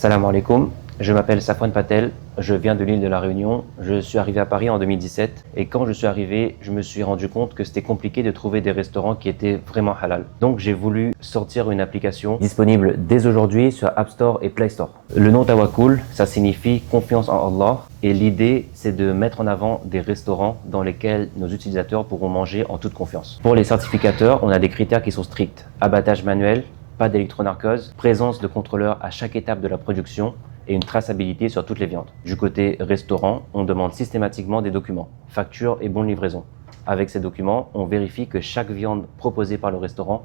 Salam alaikum, je m'appelle Safwan Patel, je viens de l'île de la Réunion. Je suis arrivé à Paris en 2017 et quand je suis arrivé, je me suis rendu compte que c'était compliqué de trouver des restaurants qui étaient vraiment halal. Donc j'ai voulu sortir une application disponible dès aujourd'hui sur App Store et Play Store. Le nom Tawakkul, ça signifie confiance en Allah et l'idée c'est de mettre en avant des restaurants dans lesquels nos utilisateurs pourront manger en toute confiance. Pour les certificateurs, on a des critères qui sont stricts. Abattage manuel, pas d'électronarcose, présence de contrôleurs à chaque étape de la production et une traçabilité sur toutes les viandes. Du côté restaurant, on demande systématiquement des documents, factures et bons de livraison. Avec ces documents, on vérifie que chaque viande proposée par le restaurant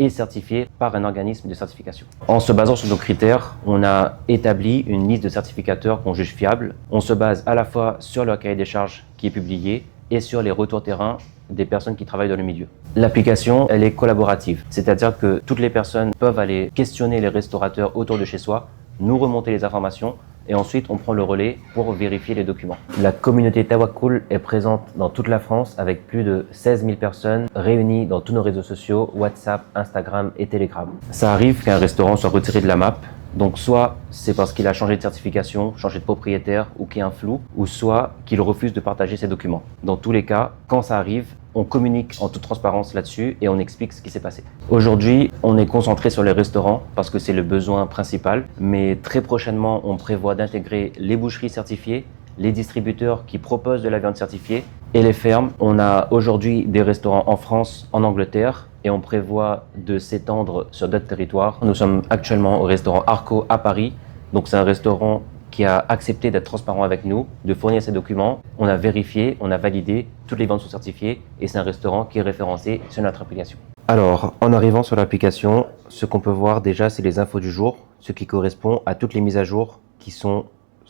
est certifiée par un organisme de certification. En se basant sur nos critères, on a établi une liste de certificateurs qu'on juge fiables. On se base à la fois sur leur cahier des charges qui est publié et sur les retours terrain des personnes qui travaillent dans le milieu. L'application, elle est collaborative, c'est-à-dire que toutes les personnes peuvent aller questionner les restaurateurs autour de chez soi, nous remonter les informations et ensuite on prend le relais pour vérifier les documents. La communauté Tawakkul est présente dans toute la France avec plus de 16 000 personnes réunies dans tous nos réseaux sociaux, WhatsApp, Instagram et Telegram. Ça arrive qu'un restaurant soit retiré de la map. Donc soit c'est parce qu'il a changé de certification, changé de propriétaire ou qu'il y a un flou, ou soit qu'il refuse de partager ses documents. Dans tous les cas, quand ça arrive, on communique en toute transparence là-dessus et on explique ce qui s'est passé. Aujourd'hui, on est concentré sur les restaurants parce que c'est le besoin principal, mais très prochainement, on prévoit d'intégrer les boucheries certifiées, les distributeurs qui proposent de la viande certifiée et les fermes. On a aujourd'hui des restaurants en France, en Angleterre et on prévoit de s'étendre sur d'autres territoires. Nous sommes actuellement au restaurant Arco à Paris. Donc c'est un restaurant qui a accepté d'être transparent avec nous, de fournir ses documents. On a vérifié, on a validé, toutes les ventes sont certifiées et c'est un restaurant qui est référencé sur notre application. Alors, en arrivant sur l'application, ce qu'on peut voir déjà, c'est les infos du jour, ce qui correspond à toutes les mises à jour qui sont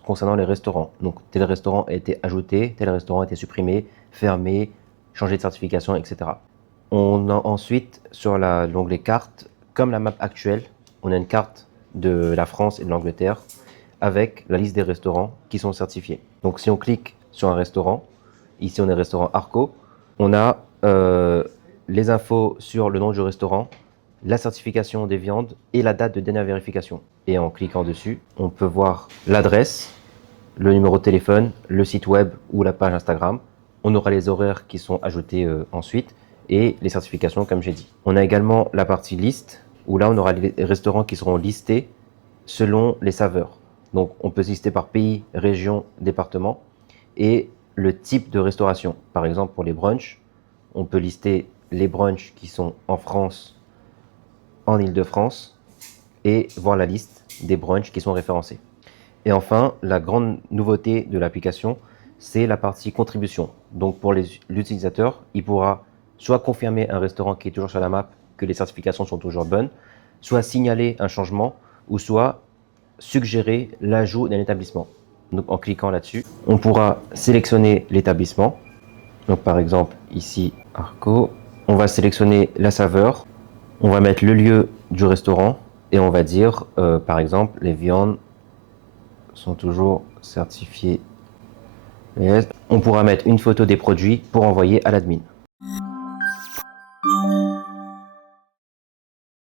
concernant les restaurants. Donc, tel restaurant a été ajouté, tel restaurant a été supprimé, fermé, changé de certification, etc. On a ensuite, sur l'onglet cartes, comme la map actuelle, on a une carte de la France et de l'Angleterre avec la liste des restaurants qui sont certifiés. Donc, si on clique sur un restaurant, ici on est restaurant Arco, on a les infos sur le nom du restaurant, la certification des viandes et la date de dernière vérification. Et en cliquant dessus, on peut voir l'adresse, le numéro de téléphone, le site web ou la page Instagram. On aura les horaires qui sont ajoutés ensuite et les certifications comme j'ai dit. On a également la partie liste où là on aura les restaurants qui seront listés selon les saveurs. Donc on peut se lister par pays, région, département et le type de restauration. Par exemple pour les brunchs, on peut lister les brunchs qui sont en France, en Île-de-France et voir la liste des brunchs qui sont référencés. Et enfin, la grande nouveauté de l'application, c'est la partie contribution. Donc pour l'utilisateur, il pourra soit confirmer un restaurant qui est toujours sur la map, que les certifications sont toujours bonnes, soit signaler un changement, ou soit suggérer l'ajout d'un établissement. Donc en cliquant là-dessus, on pourra sélectionner l'établissement. Donc par exemple, ici, Arco. On va sélectionner la saveur, on va mettre le lieu du restaurant et on va dire, par exemple, les viandes sont toujours certifiées. On pourra mettre une photo des produits pour envoyer à l'admin.